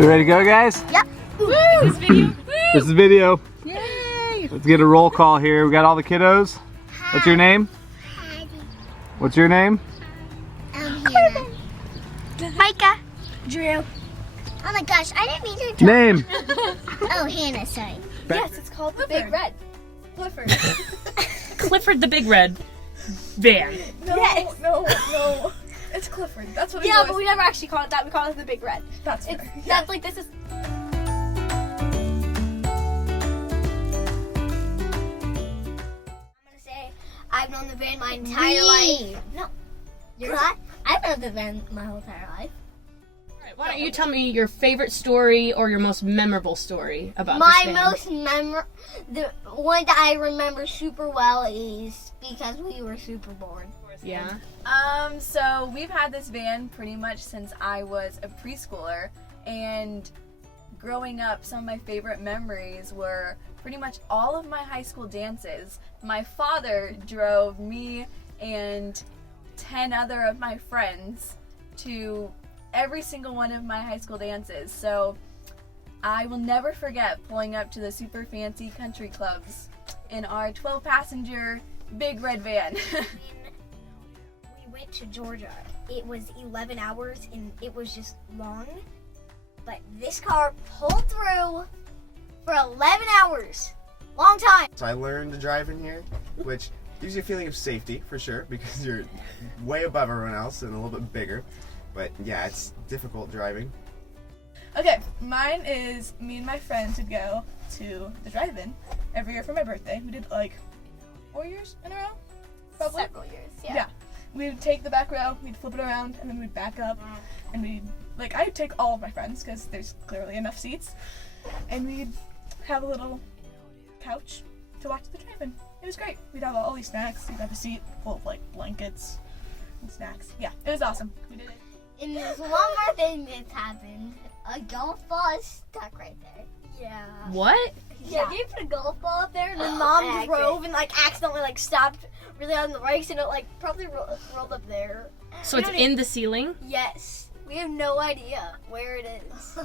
We ready to go, guys? Yep. Woo! This video. Woo! This is video. Yay! Let's get a roll call here. We got all the kiddos. What's your name? Hattie. What's your name? Hannah. Micah. Drew. Oh my gosh, I didn't mean to talk. Name. Oh, Hannah, sorry. Yes, it's called the Big Red. Clifford. Clifford the Big Red Van. No, Yes. no. It's Clifford. That's what it Yeah, was. but we never actually call it that. We call it the Big Red. That's It's fair. that's like this is. I'm gonna say I've known the van my entire life. No. You're not? I've known the van my whole entire life. Alright, why don't you tell me your favorite story or your most memorable story about My this van? most the one that I remember super well is because we were super bored. Yeah. So we've had this van pretty much since I was a preschooler, and growing up, some of my favorite memories were pretty much all of my high school dances. My father drove me and 10 other of my friends to every single one of my high school dances. So I will never forget pulling up to the super fancy country clubs in our 12-passenger big red van. We went to Georgia. It was 11 hours and it was just long. But this car pulled through for 11 hours. Long time. So I learned to drive in here, which gives you a feeling of safety for sure because you're way above everyone else and a little bit bigger. But yeah, it's difficult driving. Okay, mine is me and my friends would go to the drive-in every year for my birthday. We did like 4 years in a row, probably. Several years. Yeah. We would take the back row, we'd flip it around, and then we'd back up, and I'd take all of my friends because there's clearly enough seats, and we'd have a little couch to watch the drive-in. It was great. We'd have all these snacks. We'd have a seat full of like blankets and snacks. Yeah, it was awesome. We did it. And there's one more thing that's happened. A golf ball is stuck right there. Yeah. What? Yeah, they put a golf ball up there, and then Oh, Mom accident. drove and like accidentally like stopped really on the brakes, and it like probably rolled up there. So it's in the ceiling? Yes. We have no idea where it is.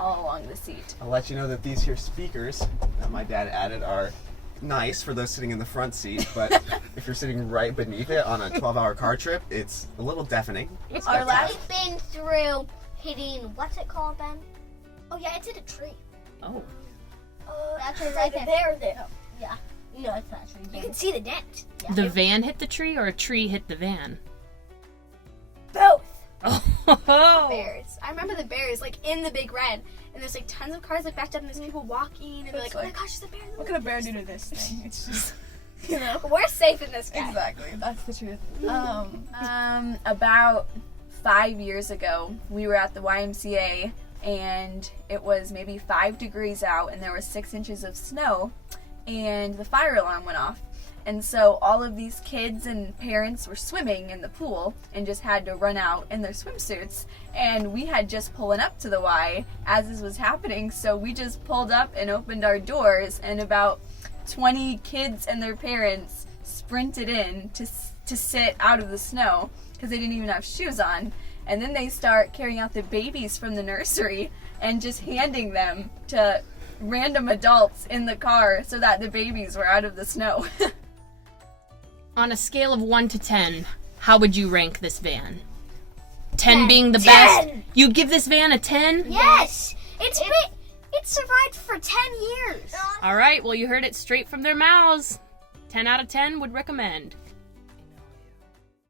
All along the seat. I'll let you know that these here speakers that my dad added are nice for those sitting in the front seat, but if you're sitting right beneath it on a 12-hour car trip, it's a little deafening. Our last We've been through hitting, what's it called, Ben? Oh yeah, it's in a tree. Oh. That's where it's right like there. Yeah. No, it's not true. You can see the dent. The van hit the tree or a tree hit the van? Both. Oh. Bears. I remember the bears like in the Big Red, and there's like tons of cars like backed up, and there's people walking, and they're like, It's "Oh my like- gosh, there's a bear!" what could a bear do to this thing? It's just, you know. We're safe in this guy. Exactly, that's the truth. About 5 years ago, we were at the YMCA, and it was maybe 5 degrees out, and there was 6 inches of snow, and the fire alarm went off. And so all of these kids and parents were swimming in the pool and just had to run out in their swimsuits. And we had just pulling up to the Y as this was happening, so we just pulled up and opened our doors, and about 20 kids and their parents sprinted in to sit out of the snow because they didn't even have shoes on. And then they start carrying out the babies from the nursery and just handing them to random adults in the car so that the babies were out of the snow. On a scale of 1 to 10, how would you rank this van? 10 10. being the 10. best. You'd give this van a 10? Yes. It survived for 10 years. All right, well, you heard it straight from their mouths. 10 out of 10 would recommend.